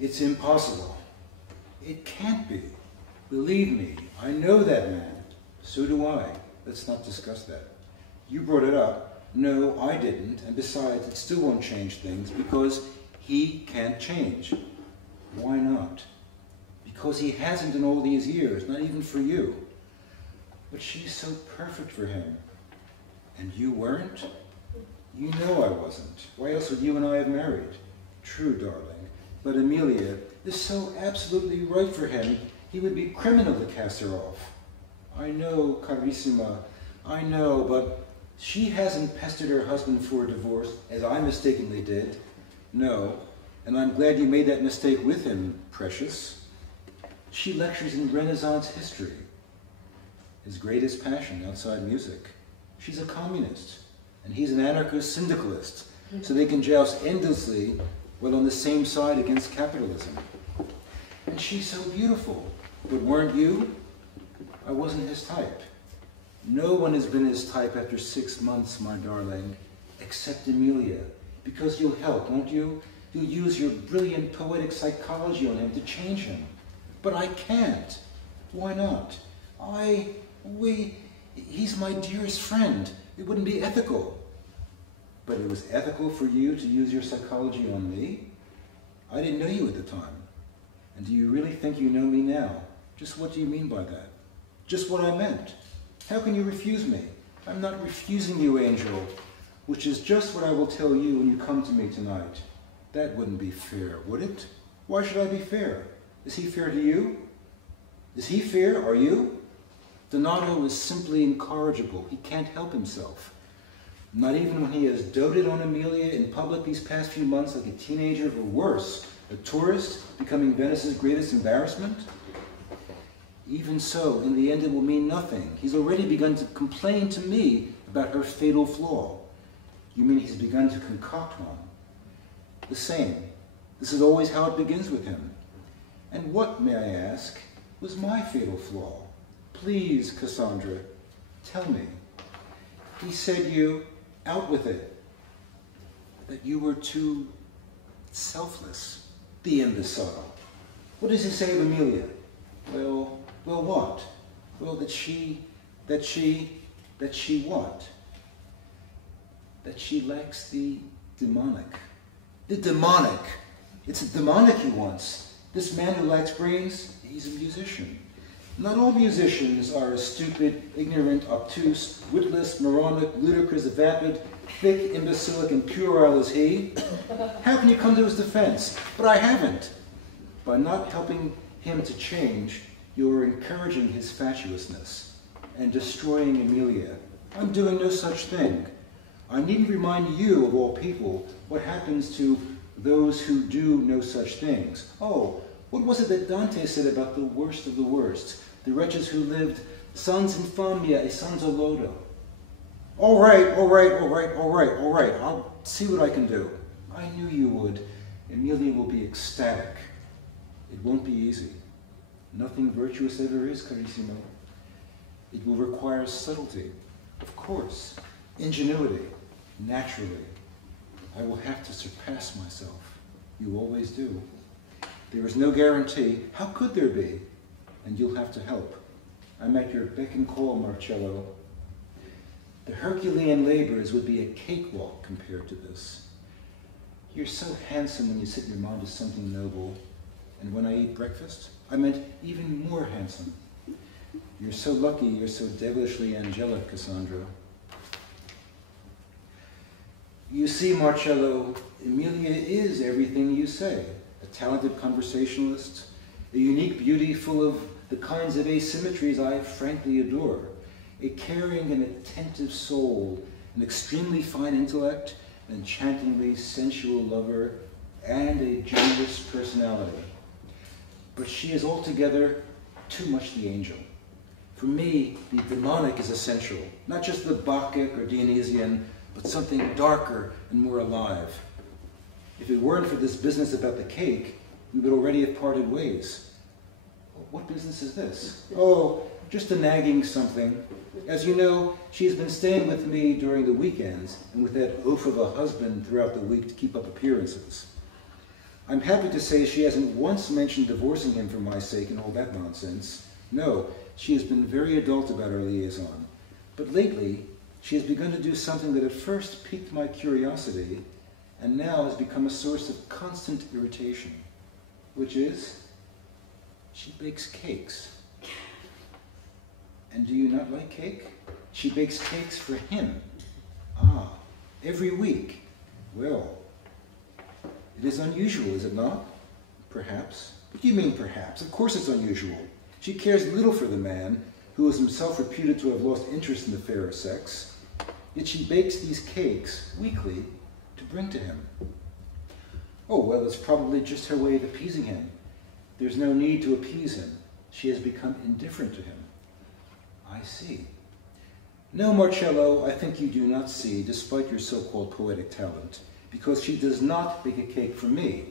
It's impossible. It can't be. Believe me, I know that man. So do I. Let's not discuss that. You brought it up. No, I didn't. And besides, it still won't change things because he can't change. Why not? Because he hasn't in all these years, not even for you. But she's so perfect for him. And you weren't? You know I wasn't. Why else would you and I have married? True, darling. But Emilia is so absolutely right for him, he would be criminal to cast her off. I know, carissima, I know, but she hasn't pestered her husband for a divorce, as I mistakenly did. No, and I'm glad you made that mistake with him, precious. She lectures in Renaissance history, his greatest passion outside music. She's a communist, and he's an anarchist syndicalist, so they can joust endlessly while on the same side against capitalism. And she's so beautiful, but weren't you? I wasn't his type. No one has been his type after 6 months, my darling, except Emilia, because you'll help, won't you? You'll use your brilliant poetic psychology on him to change him. But I can't. Why not? He's my dearest friend. It wouldn't be ethical. But it was ethical for you to use your psychology on me? I didn't know you at the time. And do you really think you know me now? Just what do you mean by that? Just what I meant. How can you refuse me? I'm not refusing you, Angel, which is just what I will tell you when you come to me tonight. That wouldn't be fair, would it? Why should I be fair? Is he fair to you? Is he fair? Are you? Donato is simply incorrigible. He can't help himself. Not even when he has doted on Emilia in public these past few months like a teenager, or worse, a tourist becoming Venice's greatest embarrassment. Even so, in the end it will mean nothing. He's already begun to complain to me about her fatal flaw. You mean he's begun to concoct one? The same. This is always how it begins with him. And what, may I ask, was my fatal flaw? Please, Cassandra, tell me. He said you, out with it, that you were too selfless, the imbecile. What does he say of Emilia? Well, what? Well, that she what? That she lacks the demonic. The demonic! It's a demonic he wants. This man who lacks brains, he's a musician. Not all musicians are as stupid, ignorant, obtuse, witless, moronic, ludicrous, vapid, thick, imbecilic, and puerile as he. How can you come to his defense? But I haven't. By not helping him to change, you're encouraging his fatuousness and destroying Emilia. I'm doing no such thing. I needn't remind you, of all people, what happens to those who do no such things. Oh, what was it that Dante said about the worst of the worst? The wretches who lived sans infamia e senza lodo. All right. I'll see what I can do. I knew you would. Emilia will be ecstatic. It won't be easy. Nothing virtuous ever is, carissimo. It will require subtlety, of course, ingenuity, naturally. I will have to surpass myself. You always do. There is no guarantee. How could there be? And you'll have to help. I'm at your beck and call, Marcello. The Herculean labors would be a cakewalk compared to this. You're so handsome when you sit in your mind to something noble. And when I eat breakfast, I meant even more handsome. You're so lucky, you're so devilishly angelic, Cassandra. You see, Marcello, Emilia is everything you say. A talented conversationalist, a unique beauty full of the kinds of asymmetries I frankly adore, a caring and attentive soul, an extremely fine intellect, an enchantingly sensual lover, and a generous personality. But she is altogether too much the angel. For me, the demonic is essential, not just the Bacchic or Dionysian, but something darker and more alive. If it weren't for this business about the cake, we would already have parted ways. What business is this? Oh, just a nagging something. As you know, she has been staying with me during the weekends, and with that oaf of a husband throughout the week to keep up appearances. I'm happy to say she hasn't once mentioned divorcing him for my sake and all that nonsense. No, she has been very adult about our liaison. But lately, she has begun to do something that at first piqued my curiosity and now has become a source of constant irritation, which is, she bakes cakes. And do you not like cake? She bakes cakes for him. Ah, every week. Well, it is unusual, is it not? Perhaps. What do you mean, perhaps? Of course it's unusual. She cares little for the man, who is himself reputed to have lost interest in the fairer sex, yet she bakes these cakes weekly to bring to him. Oh, well, it's probably just her way of appeasing him. There's no need to appease him. She has become indifferent to him. I see. No, Marcello, I think you do not see, despite your so-called poetic talent, because she does not bake a cake for me.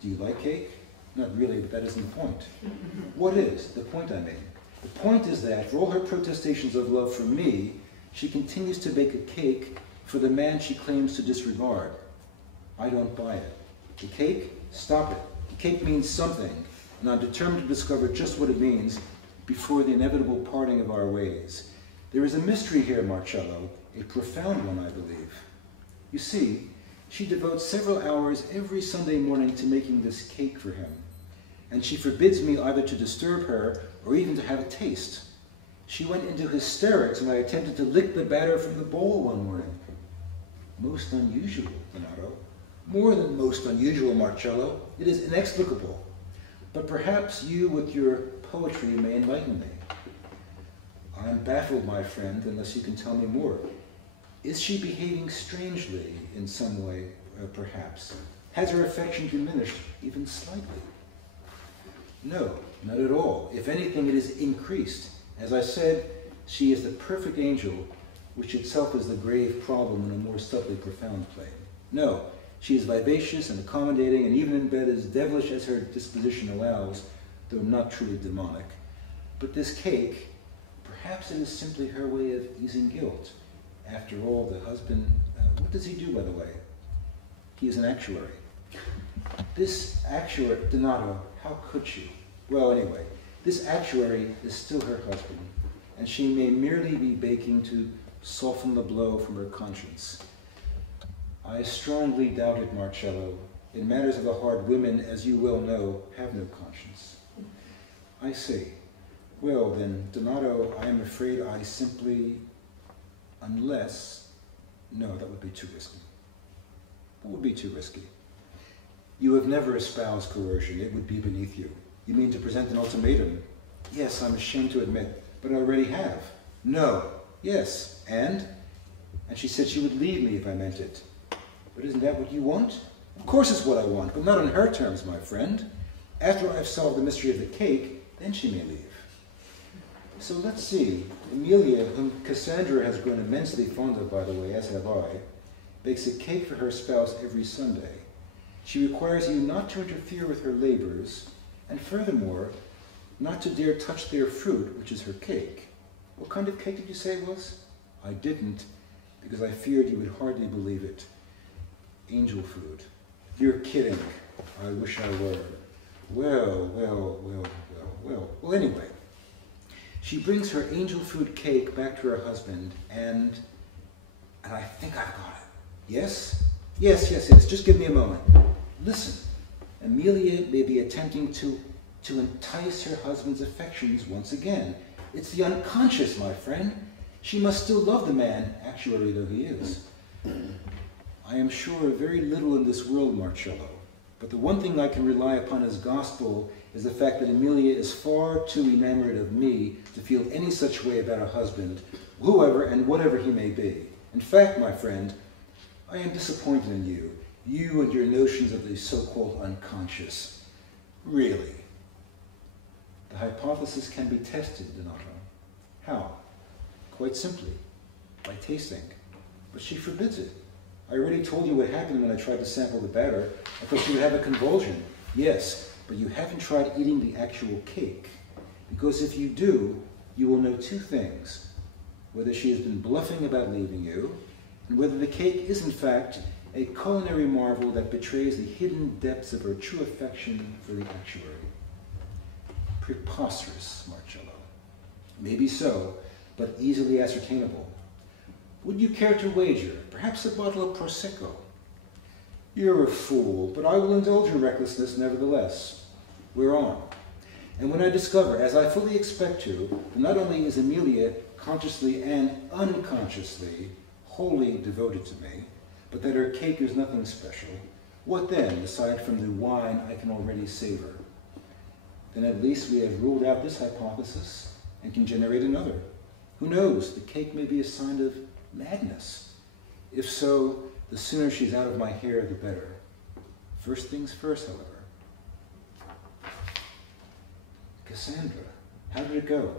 Do you like cake? Not really, but that isn't the point. What is the point, I mean? The point is that, for all her protestations of love for me, she continues to bake a cake for the man she claims to disregard. I don't buy it. The cake? Stop it. The cake means something, and I'm determined to discover just what it means before the inevitable parting of our ways. There is a mystery here, Marcello, a profound one, I believe. You see, she devotes several hours every Sunday morning to making this cake for him, and she forbids me either to disturb her or even to have a taste. She went into hysterics when I attempted to lick the batter from the bowl one morning. Most unusual, Donato. More than most unusual, Marcello. It is inexplicable. But perhaps you, with your poetry, may enlighten me. I'm baffled, my friend, unless you can tell me more. Is she behaving strangely in some way, perhaps? Has her affection diminished, even slightly? No, not at all. If anything, it is increased. As I said, she is the perfect angel, which itself is the grave problem in a more subtly profound plane. No, she is vivacious and accommodating, and even in bed as devilish as her disposition allows, though not truly demonic. But this cake, perhaps it is simply her way of easing guilt. After all, the husband, what does he do, by the way? He is an actuary. This actuary, Donato, how could she? Well, anyway, this actuary is still her husband, and she may merely be baking to soften the blow from her conscience. I strongly doubt it, Marcello. In matters of the heart, women, as you well know, have no conscience. I see. Well, then, Donato, I am afraid I simply, unless, no, that would be too risky. What would be too risky? You have never espoused coercion. It would be beneath you. You mean to present an ultimatum? Yes, I'm ashamed to admit, but I already have. No. Yes. And she said she would leave me if I meant it. But isn't that what you want? Of course it's what I want, but not on her terms, my friend. After I've solved the mystery of the cake, then she may leave. So let's see. Emilia, whom Cassandra has grown immensely fond of, by the way, as have I, bakes a cake for her spouse every Sunday. She requires you not to interfere with her labors, and furthermore, not to dare touch their fruit, which is her cake. What kind of cake did you say it was? I didn't, because I feared you would hardly believe it. Angel food. You're kidding. I wish I were. Well, anyway. She brings her angel food cake back to her husband, and I think I've got it. Yes? Yes. Just give me a moment. Listen. Emilia may be attempting to entice her husband's affections once again. It's the unconscious, my friend. She must still love the man, actuary though he is. I am sure of very little in this world, Marcello, but the one thing I can rely upon as gospel is the fact that Emilia is far too enamored of me to feel any such way about her husband, whoever and whatever he may be. In fact, my friend, I am disappointed in you. You and your notions of the so-called unconscious. Really. The hypothesis can be tested, Donato. How? Quite simply, by tasting. But she forbids it. I already told you what happened when I tried to sample the batter. I thought she would have a convulsion. Yes, but you haven't tried eating the actual cake. Because if you do, you will know two things. Whether she has been bluffing about leaving you, and whether the cake is in fact a culinary marvel that betrays the hidden depths of her true affection for the actuary. Preposterous, Marcello. Maybe so, but easily ascertainable. Would you care to wager, perhaps a bottle of Prosecco? You're a fool, but I will indulge your recklessness nevertheless. We're on. And when I discover, as I fully expect to, that not only is Emilia consciously and unconsciously wholly devoted to me, but that her cake is nothing special, what then, aside from the wine I can already savor? Then at least we have ruled out this hypothesis and can generate another. Who knows, the cake may be a sign of madness. If so, the sooner she's out of my hair, the better. First things first, however. Cassandra, how did it go?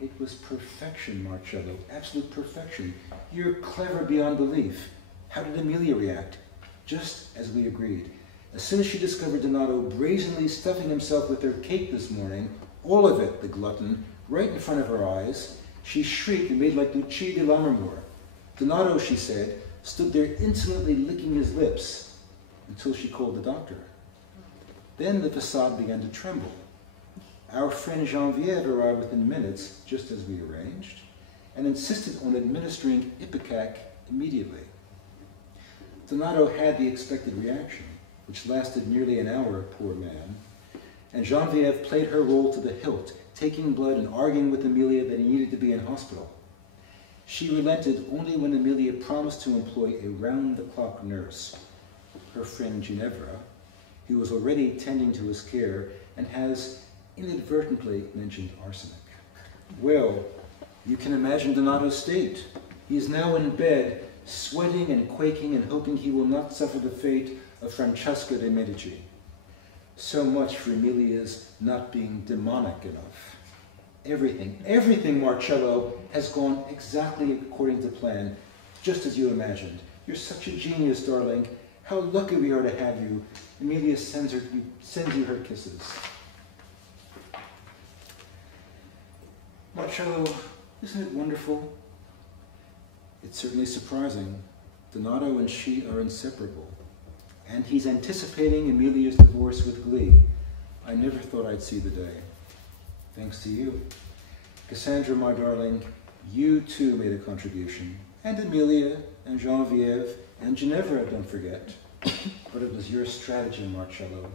It was perfection, Marcello, absolute perfection. You're clever beyond belief. How did Emilia react? Just as we agreed. As soon as she discovered Donato brazenly stuffing himself with her cake this morning, all of it, the glutton, right in front of her eyes, she shrieked and made like Lucia di Lammermoor. Donato, she said, stood there insolently licking his lips until she called the doctor. Then the facade began to tremble. Our friend Geneviève arrived within minutes, just as we arranged, and insisted on administering ipecac immediately. Donato had the expected reaction, which lasted nearly an hour, poor man, and Geneviève played her role to the hilt, taking blood and arguing with Emilia that he needed to be in hospital. She relented only when Emilia promised to employ a round-the-clock nurse, her friend Ginevra, who was already tending to his care and has inadvertently mentioned arsenic. Well, you can imagine Donato's state. He is now in bed, sweating and quaking and hoping he will not suffer the fate of Francesca de' Medici. So much for Emilia's not being demonic enough. Everything, Marcello, has gone exactly according to plan, just as you imagined. You're such a genius, darling. How lucky we are to have you. Emilia sends you her kisses. Marcello, isn't it wonderful? It's certainly surprising. Donato and she are inseparable. And he's anticipating Emilia's divorce with glee. I never thought I'd see the day. Thanks to you. Cassandra, my darling, you too made a contribution. And Emilia, and Geneviève, and Ginevra, don't forget. But it was your stratagem, Marcello.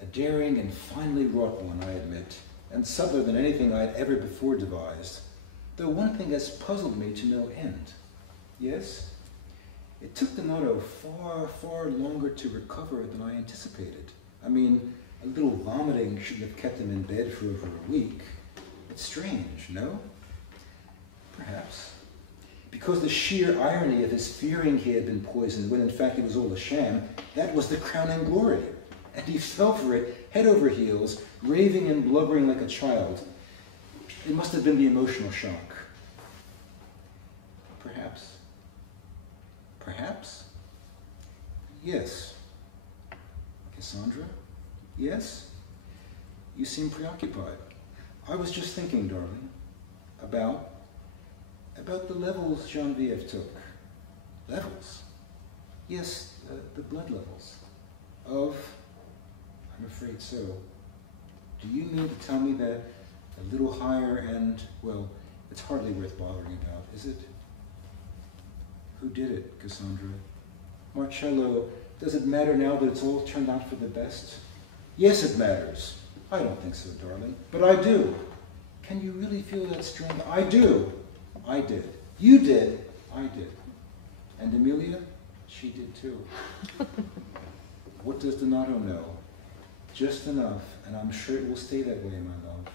A daring and finely wrought one, I admit, and subtler than anything I had ever before devised, though one thing has puzzled me to no end. Yes? It took Donato far, far longer to recover than I anticipated. I mean, a little vomiting shouldn't have kept him in bed for over a week. It's strange, no? Perhaps. Because the sheer irony of his fearing he had been poisoned, when in fact it was all a sham, that was the crowning glory. And he fell for it, head over heels, raving and blubbering like a child. It must have been the emotional shock. Perhaps. Perhaps? Yes. Cassandra? Yes? You seem preoccupied. I was just thinking, darling, about the levels Geneviève took. Levels? Yes, the blood levels. Of, I'm afraid so. Do you mean to tell me that a little higher and, well, it's hardly worth bothering about, is it? Who did it, Cassandra? Marcello, does it matter now that it's all turned out for the best? Yes, it matters. I don't think so, darling, but I do. Can you really feel that strength? I do. I did. You did. I did. And Emilia? She did too. What does Donato know? Just enough, and I'm sure it will stay that way, my love.